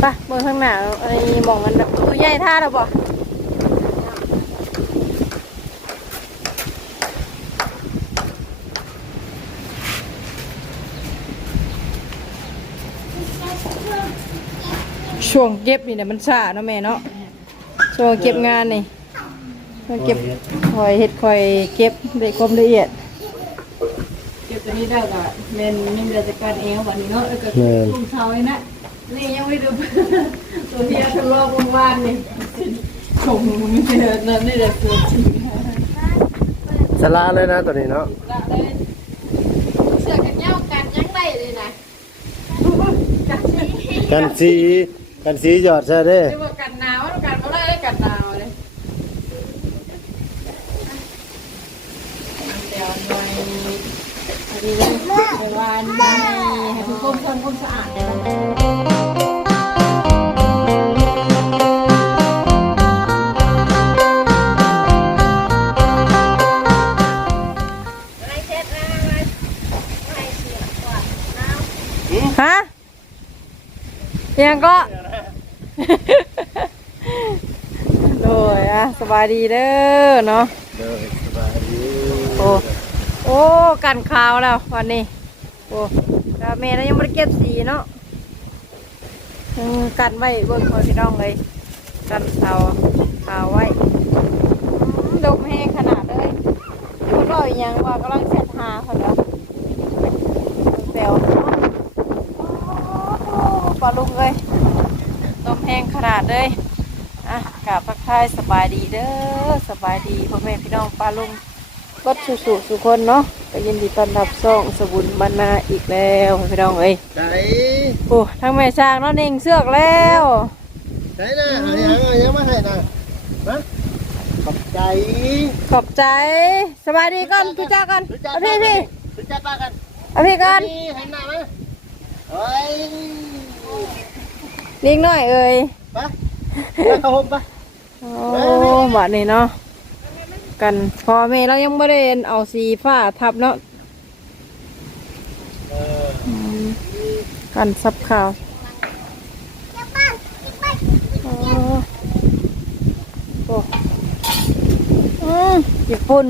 ไปเมื่อข้างหน้าไอ้หมองกันแบบตัวใหญ่ท่าแล้วบ่ช่วงเก็บนี่เนี่ยมันช้าเนาะแม่เนาะช่วงเก็บงานนี่ช่วงเก็บคอยเฮ็ดคอยเก็บได้ความละเอียดเก็บตัวนี้ได้ก็เมนมีราชการเองวันนี้เนาะแล้วก็กุ้งเช้าไอ้นะ นี่ยังไม่ดูตัวที่ทะเลาะกันวานนี่ชมมันเจอนั่นนี่แหละตัวจริงสลาเลยนะตัวนี้เนาะละเลยเสือกันเย้ากันยังได้เลยนะกันเกันสีกันสีหยอดใช่เด้รียกว่ากันหนาวกันเมื่อไรได้กันหนาวเลยเดี๋ยวหน่อยอันนี้เดี๋ยววันนี้ให้ทุกคนทำความสะอาดเลย ยังก็ โดยอะสบายดีเด้อเนาะเด้อสบายดีโอ้โอ้กันข่าวแล้ววันนี้โอ้แล้วเมย์เรายังไม่ได้เก็บสีเนาะอืมกันไว้เบิ่งคนพี่น้องเลยกันเสาขาวไว้อืมดมแห้งขนาดเลยคนรออีกยังว่ากำลังเสร็จหาคนละเซลปลาลุงเลยดมแห้งข นาดเลยอะกราบพักทายสบายดีเด้อสบายดีพ่อแม่พี่น้องปลาลุงก็สุสุสุคนเนาะก็ยินดีต้อนรับส่องสบุญบรรณาอีกแล้วพี่น้องเอ้ยใจโอ้ทั้งแม่ช้างเนาะเน่งเสือกแล้วใจนะหายังเอายังมาให้นะนะขอบใจขอบใจสบายดีก่อนพี่จ้าก่อนรู้จักเอาพี่พี่รู้จักป้ากันเอาพี่ก่อนนี่ให้หน้ามาเฮ้ยลิงหน่อยเอ้ย ไปไปเข้าห้องไปโอ้บัดนี้เนาะกันพอแม่เรายังไม่ได้เอาสีฟ้าทับเนาะเออกันซับข่าวโอ้โอ้อืมญี่ปุ่น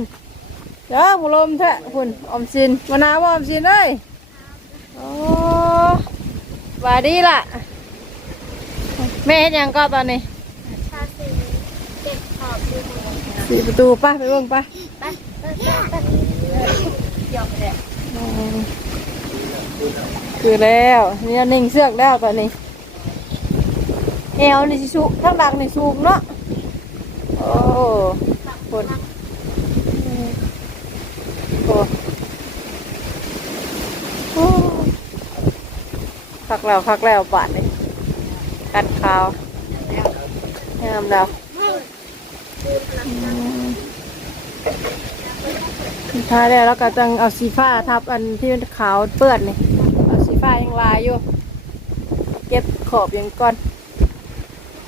เด้อหมูลมแทะคุณออมสินมะนาวบ่ออมสินเอ้ยโอ้บาดีล่ะ ม่เฮ็ดหยังก็ตอนนี้ชาสีเก็บขอบดูสีประตูป่ะไปเบิ่งป่ะไปไปไปไปหยอกเลยอืมคือแล้วนี่เอานิ่งเสือกแล้วตอนนี้เอวนี่สิสูงทั้งหลังนี่สูงเนาะโอ้คนโอ้โอ้คักแล้วคักแล้วบาดนี่ กัดขาวงามแล้วอืมทาแล้วแล้วก็จังเอาสีฟ้าทับอันที่มันขาวเปื้อนนี่เอาสีฟ้ายังลายอยู่ เก็บขอบยังก่อน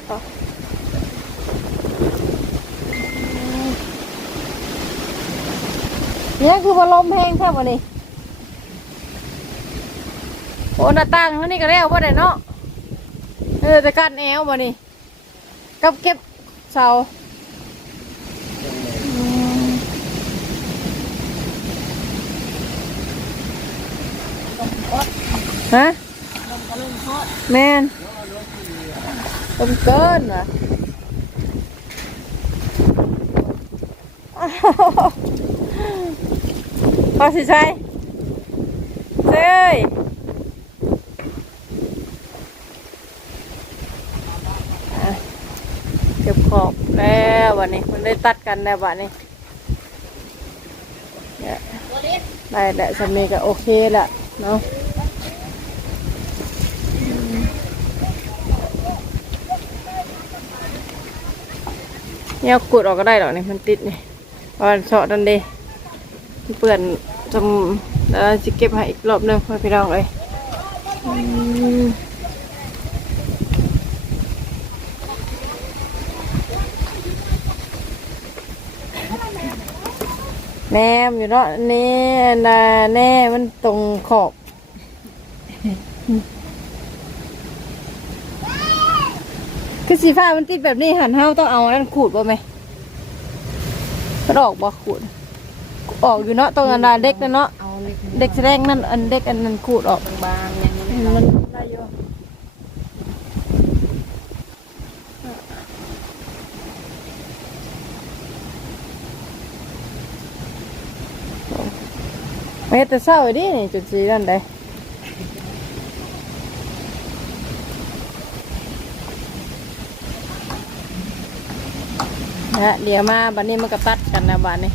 อาเนี่ยคือว่าลมแห้งแค่วันนี้โอ้หน้าต่างเท่านี้ก็แล้วว่าได้เนาะ เออแต่กันแอววันนี้กับเก็บเสาฮะแมนต้มเกินว่ะพอสิใช่เซ้ยอะเก็บขอบ แล้ววันนี้มันได้ตัดกันแล้ววันนี้เนี่ยได้แหละสามีก็โอเคละเนาะเนี่ยกดออกก็ได้หรอกนี่มันติดนี่ยวันเสาะดันเดเปื่อนจมแล้วจะเก็บให้อีกรอบหนึงให้พี่น้องเลย แนมอยู่เนาะนี่นะแน่มันตรงขอบคือสีฟ้ามันติดแบบนี้หันเฮาต้องเอาอันนั้นขูดบ่ไหมมันออกบ่ขูด ออกอยู่เนาะตรงอันนั้นเด็กนั่นเนาะเอาเล็กเด็กแสดงนั่นอันเด็กอันนั้นขูดออก บางๆอย่างนี้อืมเนาะมันได้อยู่ ไม่แต่เศร้าไอ้ดินี่จุดสีนั่นได้นะเดี๋ยวมาบัดนี้มันก็ตัดกันนะบัดนี้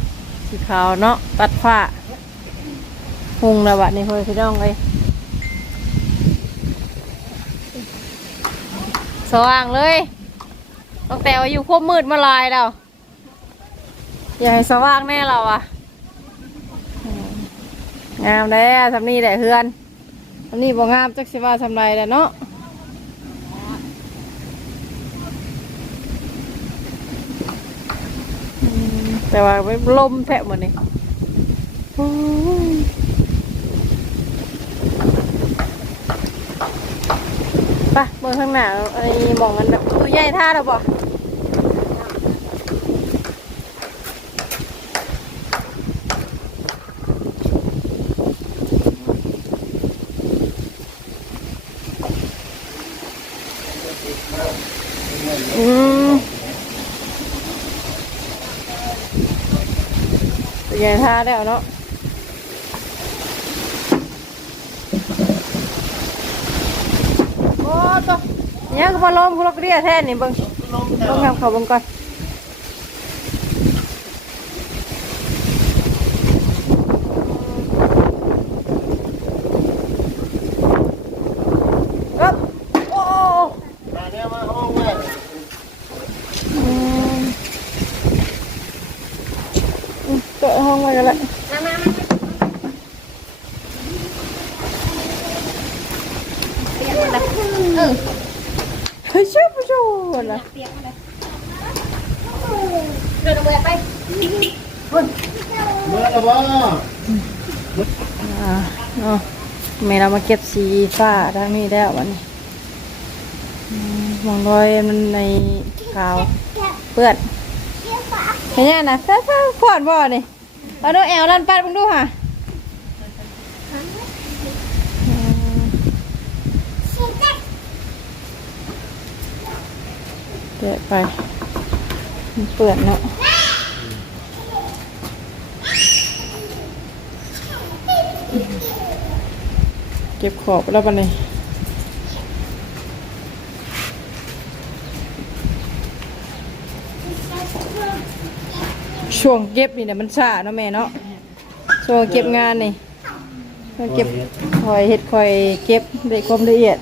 สีขาวเนาะตัดฝ้าหุงนะบัดนี้เพื่อพี่น้องเลยสว่างเลยตั้งแต่ว่าอยู่ควบมืดมาลายแล้วอย่าให้สว่างแน่เราอะ งามแล้วทำนี่แหละเฮือนทำนี่บ่งามจักสิว่าทำไรแหละเนาะแต่ว่าไม่ลมแทะหมดนี่ไปเบิ่งข้างหน้าไอ้หมองมันแบบตัวใหญ่ท่าเราบอก อืมเป็นไงท่าแล้วเนาะโอ้ตัวเนี่ยก็มาล้มพวกเรียแท่นี่เบิ่งเบิ่งทำเขาเบิ่งก่อนเอ๊บโอ้ มาเนี่ยมาห้องแม่ อืมอืมเปิดห้องไว้กันแหละ มามามาเปียกมันเลยเออ เฮ้ยชู บชูนะเปียกมันเลยเดินไปไปเมื่อแล้วบ่อ่าเนาะแม่เรามาเก็บสีฟ้าทางนี้แล้ววันนี้อืมมองรอยมันในขาวเปื้อนเห็นยังนะแฟ้าๆขวดบ่อนี่เอาดูแอลลันปัดมึงดูค่ะ เดี๋ยวไปมันเปื้อนเนาะเก็บขอบแล้วปันนี้ช่วงเก็บนี่เนี่ยมันช้าเนาะแม่เนาะช่วงเก็บงานนี่ช่วงเก็บคอยเห็ดคอยเก็บได้ความละเอียด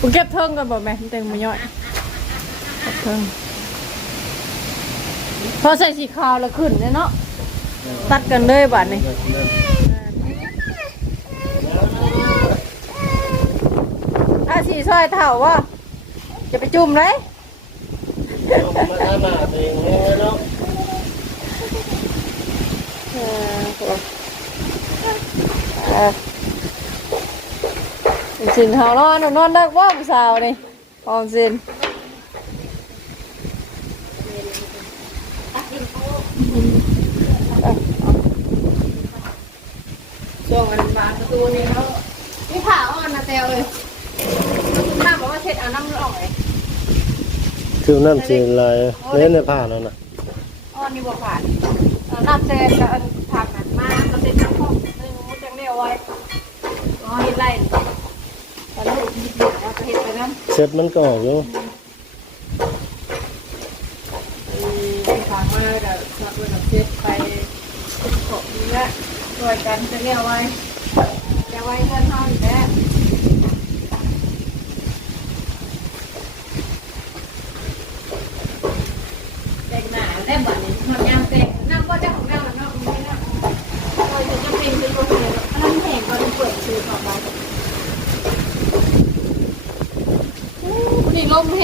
กูเก็บเทิงกันบ่แม่เต็มมาย่อยเก็บเทิงพอใส่สีขาวแล้วขึ้นเลยเนาะตัดกันเลยบาดนี้ถ้าสีซอยเท่าว่าจะไปจุ่มเลยมาทำมาเองเนาะเออเออ สินเฮานอนนอนได้ว่าผู้สาวนี่ออมสินช่วงอันบานประตูนี่เนาะนี่ผ่าอ่อนนะแตวเลยคุณน้าบอกว่าเช็ดเอาน้ำออกเลยคือน้ำเสียลายเล่นในผ้านั่นน่ะอ่อนนี่บ่ผ่านเอาน้ำเช็ดกับอันผักอันมาเราเช็ดน้ำห้องนึงมันจังเรียวไว้อ๋อเห็ดไร เห็ดไปน้ำเสร็จมันก็ออกอยู่ไปทางมากับสับเเช็ดไปขบนี้ละช่วยกันจะเรียกไว้จะไว้ท่านท่าอยู่แล้ว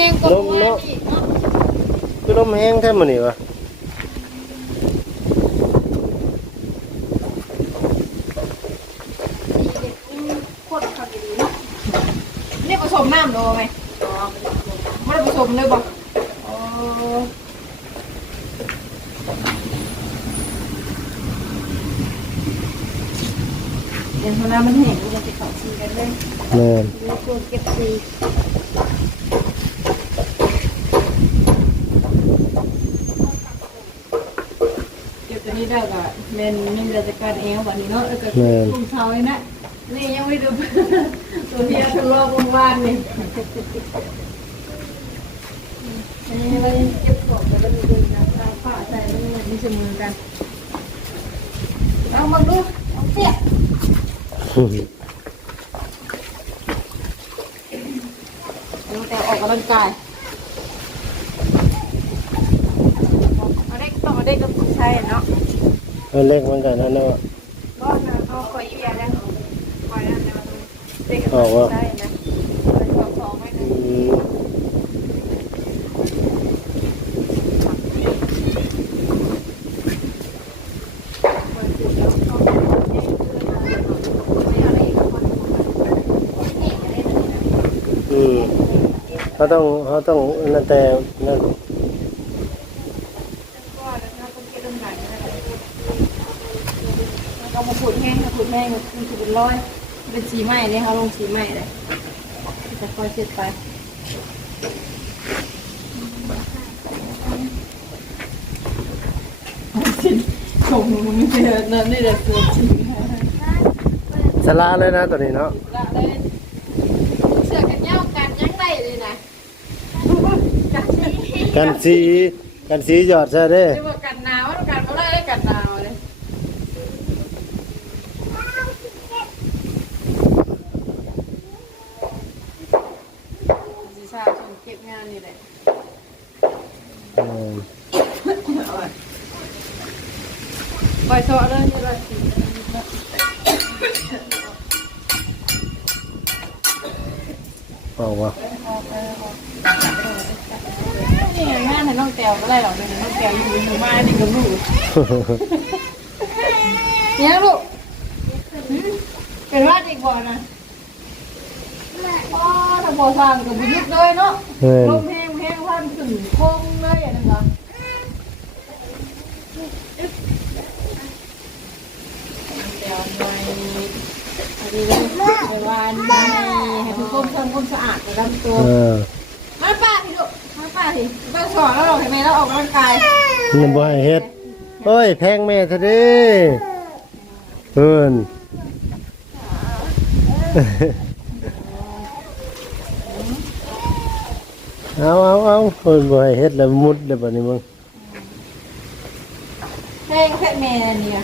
ห้งกว่าลมเนาะอีกเนาะคือลมแห้งแท้มื้อนี้วะโคตรขับดีเนาะนี่ผสมน้ำโดไหมไม่ได้ผสมเลยบ่อ๋อเดี๋ยวเวลามันแห้งมันจะเข้าซีกันเลยแม่นเดี๋ยวตัวเก็บซีเก็บตัวนี้ได้ก็ เมนมีราชการเองวันนี้เนาะแล้วก็ลุงเช้าเลยนะนี่ยังไม่ดูตัวที่ทะเลาะวานๆนี่อันนี้ไว้เก็บของแล้วก็มีดูนะตาฝ้าใส่แล้วมันมีเสมอกันเอามาดูเอาเสียตั้งแต่ออกกำลังกายเอาเด็กต้องเอาเด็กกับผู้ชายอะเนาะ เอาเล็กเหมือนกันนั่นเนาะก็นะเขาคอยเอียแล้วคอยนั่นนะเด็กกับผู้ชายนะสองสองไม่นะอืมคนจุดแล้วเขาไม่อะไรอีกคนนี่อะไรนะอืมเขาต้องเขาต้องนั่นแต่นั่น ก็แล้วก็ต้องเก็บต้นไม้ เรามาขุดแห้งมาขุดแห้งมันจะเป็นร้อยเป็นสีไหม้เนี่ยเขาลงสีไหม้เลยจะคอยเช็ดไปชมมึงเป็นนั่นนี่แหละตัวจริงสลาเลยนะตัวนี้เนาะละเลยเสือกันเย้ากันยังได้เลยนะกันสีกันสีกันสีหยอดใช่เด้จะบอกกันหนาวกันไม่ได้กันหนาวเลยสิชาชมเก็บงานนี่แหละ อืม ปล่อยโซ่เลยนี่เลย ออกว่ะนี่งานให้น้องแก้วก็ได้หรอกเดี๋ยวน้องแก้วอยู่อยู่มาดิกับลูกเนี่ยลูกหืมเป็นว่าเด็กบ่อนะว้าถ้าบ่อสร้างกับบุญยุดเลยเนาะเฮ้ยลมแห้งแห้งพันถึงคงเลยอย่างนั้นเหรอเดี๋ยวไปอั นนี้เลยไปวานไปให้ทุกคนทำความสะอาดในลำตัวเออมาป้าพี่ลูกมาป้าสิป้าสอนแล้วเราเห็นไหมแล้วออกกำลังกายมันบ่ให้เฮ็ดโอ้ยแพงแม่ซะเด้เพิ่นเอาเอาเอาเพิ่นบ่ให้เฮ็ดแล้วมุดแล้วบัดนี้มึงแพงแค่แม่เนี่ย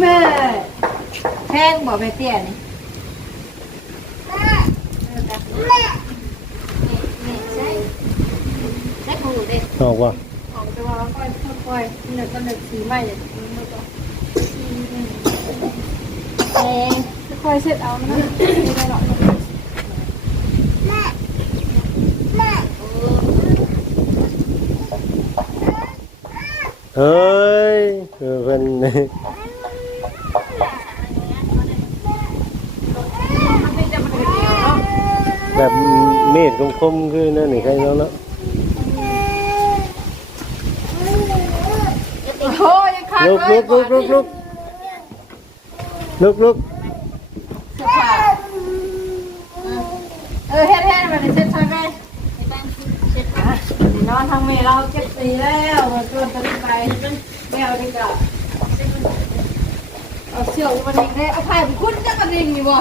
แม่แพงบอกแม่เตี้ยนี่ใช่ใช่ปูเด็ก ออกว่ะของตัวค่อยค่อยนี่เราก็เลือกสีใหม่เลยมันก็เอ๊ค่อยเช็ดเอานะไม่ได้หรอกเฮ้ยเออเพิ่นมันเป็นจะมันเดียวเนาะ แบบมีดคมๆคือนั่นนี่ใครเนาะเนาะโอ้ยขาดลุกเลลุยกลุกลุกลุกลุกลุกเสื้อผ้าเออเฮ็ดเฮ็ดมันเช็ดช่วยแม่นอนทางเมเราเก็บสีแล้วมาชวนกันไปแมวดีกว่าเอาเชือกมาดิงได้เอาผ้าไปคุ้นจะกระดิ่งอยู่บ่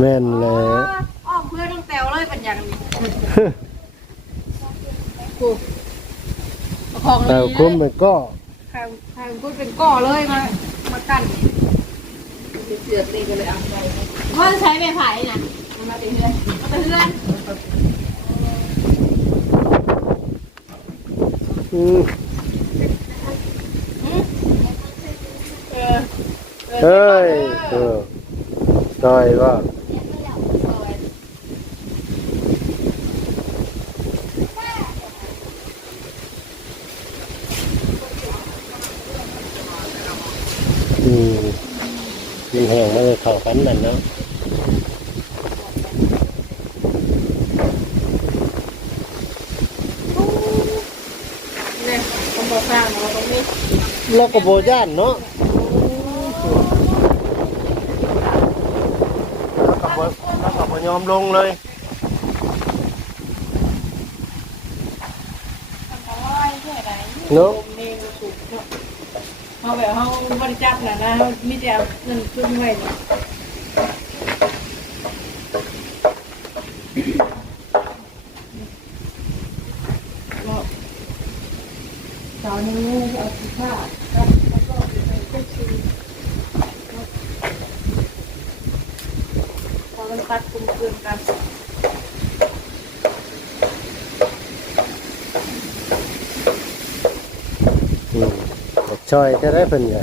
แม่นแหล้อ้อมเพื่อนต้องแตวเลยเป็นอย่างนี้กูของแต่นี้คุ้มไปก็ใครใครพูดเป็นก่อเลยมา มากันเสือกตีกันเลยอะว่าจะใช้ไม้ไผ่นะมาตีเพื่อนมาตีเพื่อนอืมเออเฮ้ยเออต่อยว่า เฝันนั่นเนาะ เนี่ยผมบอกสร้างมาตรงนี้ เราก็บ่ย่าน เนาะเราก็บ่เราก็บ่ยอมลงเลยร้อยเท่าไหร่เนาะเมงสุกเนาะเขาแบบเขาบริจาคนะนะเขามีแต่เอาเงินขึ้นไว้เนี่ยเนาะตอนนี้เอาสิผ้าครับแล้วก็เป็นเช็คชีพอมันตัดกลุ่มเกินกัน อืม ช่อยจะได้เพิ่นไง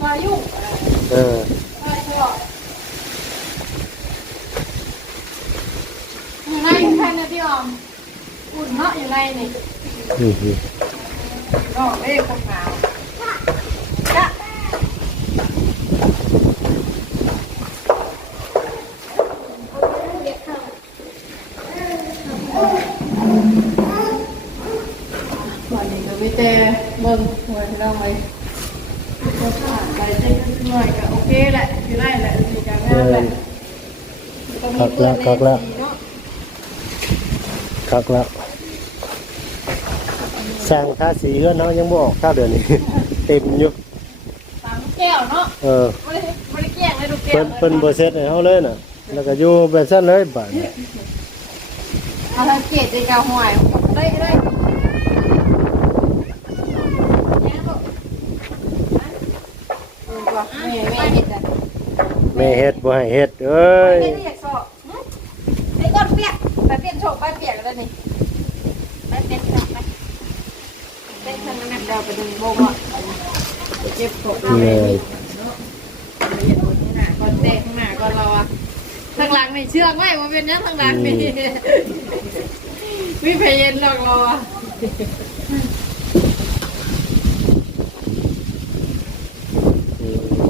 พายุเออพายุอยู่ในภายในพี่ออมอุ่นเนาะอยู่ในนี่อืมนอกเลขขาวจ้ะวันนี้ก็มีแต่เบิ่งหวยพี่น้องไว้ก็ผ่านไปได้หน่อยก็โอเคแหละคือได้แหละมีการงานแหละ ก็มีเพื่อนในทีเนาะคักแล้วสร้างทาสีเฮือนเนาะยังบ่ออกค่าเดือนนี้ เต็มอยู่ตามแก้วเนาะเออไม่ได้ไม่ได้แกล้งเลยดูแก้เพิ่วนเพิ่นบ่เซ็ตให้เฮาเลยน่ะ แล้วก็อยู่แบบนั้นเลยบาดนี้เอาทางเกตใจกาวหวยได้ได้แม่แม่เห็ดอะแม่เฮ็ดบ่ให้เฮ็ดเอ้ย ไม่ได้อยนเปียกไปเปลี่ยนโฉกไปเปียกแล้วนี่ไปเปลี่ยนโฉกไปเต้นทางนั้นเดาไปดึงโบกอะเจ็บโฉกเราเลเลยยก่อนเตะข้างหน้าก่อนรอทางหลังนี่เชือกไว้ว่าเป็นยังข้างหลังนี่ไม่พยเย็นหรอกรอะ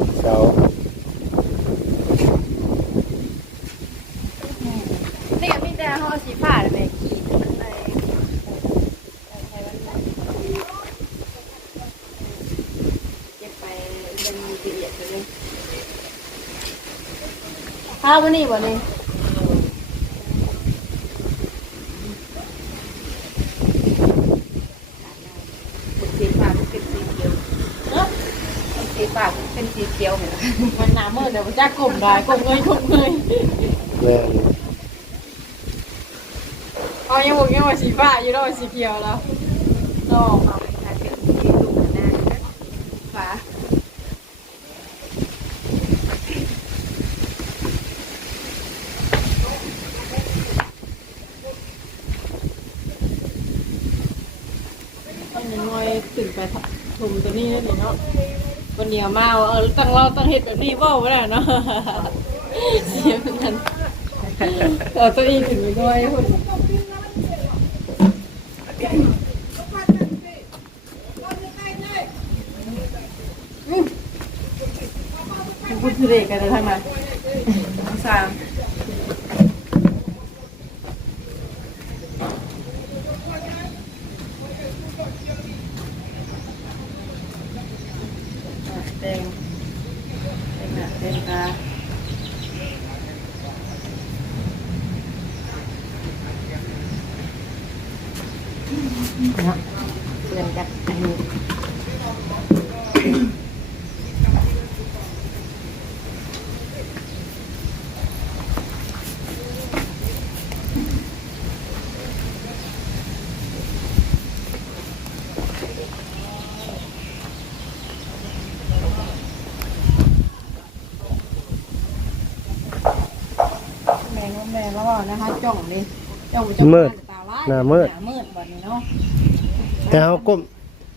มเสา นี่มีแต่ห่อสีผ้าเลยขีดมันเลยเก็บไปเป็นละเอียดเลย ผ้าวันนี้วันนี้สีฟ้าเป็นสีเขียวเนาะสีฟ้าเป็นสีเขียวเหมือนมันหนามืดเดี๋ยวมันจะกลมได้กลมเงยกลมเงยแม่นเอายังบอกยังว่าสีฟ้าอยู่แล้วสีเขียวแล้วลองเอาไปทาเป็นสีลูกหน้าฟ้าอันนี้งอยถึงไปถุมตัวนี้นั่นเนาะ วันเดียวมาเออตั้งเราตั้งเห็ดแบบนี้ว่าไม่ได้เนาะเสียเหมือนกันเอาตัวเองถึงไปด้วยคนพูดเด็กกันเลยทั้งนั้นทั้งสามเต็งเต็งอะเต็งตาเนาะเรียนจากอันนี้ แม่น้องแม่แล้วก็ นะคะจ่องนี่จ่องจ่องตาลายหน้ามืดแบบนี้เนาะแต่เฮาก้ม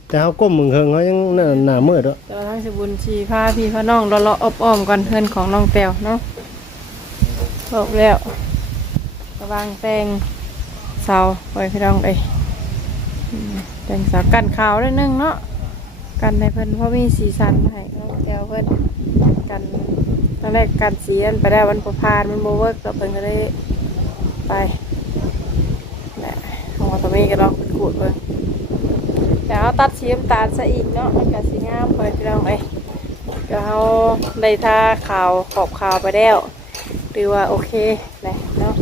แต่เฮาก้มมึงเฮิงเขายังหน้าหน้ามืดเด้อแต่ว่าทั้งสบุญชีพาพี่พาน้องเราเราอบอ้อมกันเพื่อนของน้องแต้วเนาะบอกแล้วระวังแตงเสาไว้พี่น้องเอ้ยอืมแตงเสากันขาวได้นึงเนาะกันในเพิ่นเพราะมีสีสันให้น้องแต้วเพิ่นกันตอนแรกการเสียนไปได้วันประพานมันโบเวิร์กเราเพิ่นก็ได้ ไปแหละของวัตมีก็ลองไปขูดเบิ่งแต่เอาตัดสีน้ำตาลซะอีกเนาะมันก็สีงามเลยพี่น้องเอ้ยก็เอาได้ทาขาวขอบขาวไปแล้วหรือว่าโอเคเลยเนาะ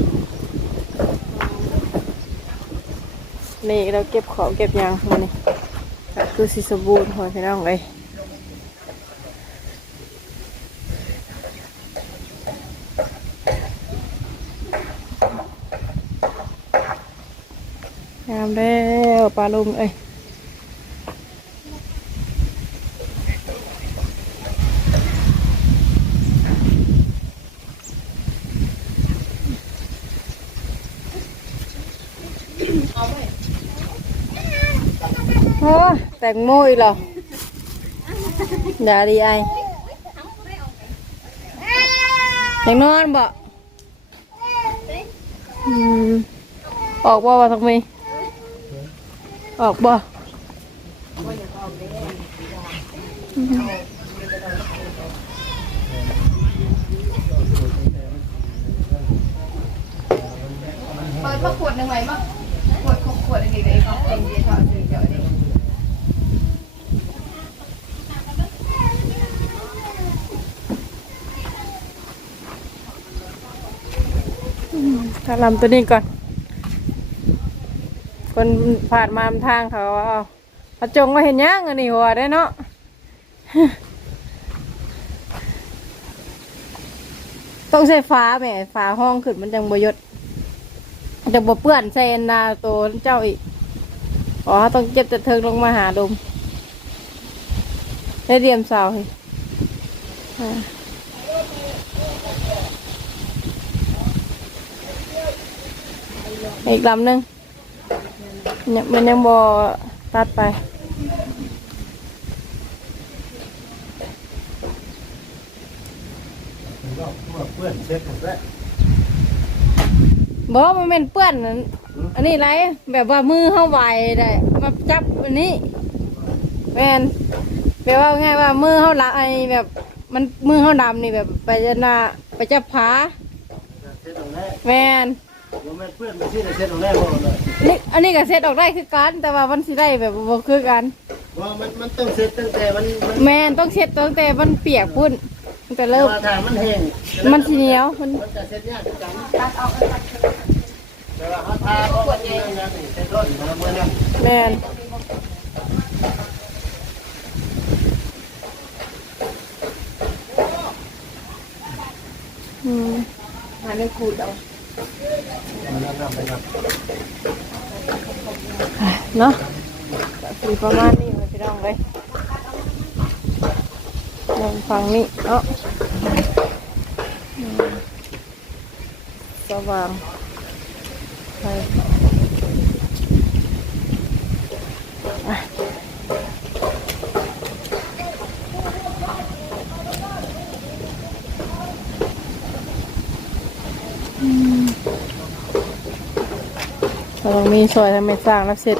นี่เราเก็บของเก็บยางมานี่คือสิสมบูรณ์พอพี่น้องเลย งามแล้ว ปลาลุงเอ้ยโอ้แตงโมอีกเหรอดาดีไอยังนอนบ่อืมออกบ่ว่าทักมี ออกบ่เปิดมาขวดหนึ่งไหวมั้งขวดขวดอะไรกันเขาเป็นเดียวเขาเดียวเดียวถ้าลำตัวนี้ก่อน คนผ่านมาทางเขาว่าเอาเอาจงมาเห็นยังอันนี้หัวได้เนาะ ต้องใช้ฟ้าแหม่ฟ้าห้องขึ้นมันจังบยศมันจะบ่เปื้อนเซนนาตัวเจ้าอีกอ๋อต้องเก็บแต่เทิงลงมาหาดมได้เรียมสาวเฮ้ยอีกลำหนึ่ง เนี่ยมันยังบอตัดไป เพื่อนเช็คหมดแล้วบอกมันเป็นเปื้อนนั่นอันนี้ไรแบบว่ามือเข้าไหวได้มาจับอันนี้แมนแบบว่าง่ายว่ามือเข้าละไอแบบมันมือเข้าดำนี่แบบไปจะนาไปจับผาเช็คตรงแรกแมนว่าแม่เพื่อนมาที่ไหนเช็คตรงแรกว่าเลยนี่ อันนี้ก็เซตออกได้คือกัน แต่ว่ามันสิได้แบบบ่คือกัน ว่ามันมันต้องเช็คตั้งแต่มันมันแมนต้องเช็ดตั้งแต่มันเปียกพุ่นตั้งแต่เริ่ม ว่าทางมันแห้งมันสีเหนียวมันมันจะเช็คยากจังแต่ว่าเขาทาก็มันยังยังนี่เช็ครถมาเมื่อนั้นแมนอืม หาไม่ขูดเอามันนั่งนำไปครับ เนาะก็สีประมาณนี้เลยพี่น้องเลยลองฟังนี่เนาะสว่างไปอะอืมเราต้อง มีซอยทำไมสร้างแล้วเสร็จ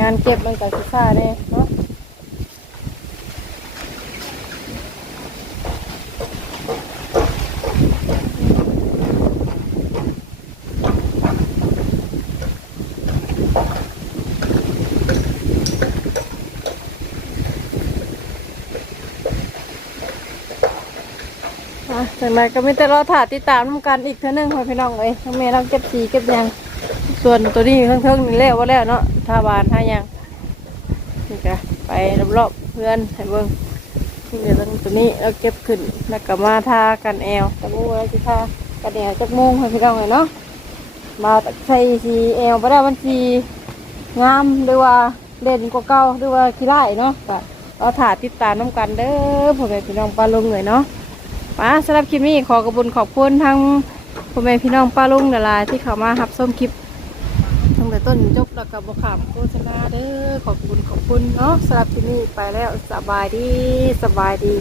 งานเก็บมันกับซิซ่าเน่ย อะจากนั้นก็ไม่แต่รอถ่ายติดตามน้ำกันอีกเท่านึงค่ะพี่น้องเอ้ยทั้งเมย์เราเก็บสีเก็บยัง ส่วนตัวนี้เครื่องๆนี่แล้วว่าแล้วเนาะท่าบานท่ายังนี่ก็ไปรอบๆเพื่อนให้เบิ่งนี่เดี๋ยวตัวนี้เราเก็บขึ้นแล้วก็มาทากันแอลตะมูเราจะทากันแอลจักโมงให้พี่น้องเลยเนาะมาใส่สีแอลไปได้วันสีงามหรือว่าเด่นกว่าเก่าหรือว่าขี้ไล่เนาะก็เราถ่ายติดตามน้ำกันเด้อพวกพี่น้องปลาลงเลยเนาะ มาสำหรับคลิปนี้ขอกระบุญขอบคุณทั้งพ่อแม่พี่น้องป้าลุงดาราที่เข้ามารับส้มคลิปตั้งแต่ต้นจบแล้วกับบขามโฆษณาเด้อขอบคุณขอบคุณเนาะสำหรับที่นี่ไปแล้วสบายดีสบายดี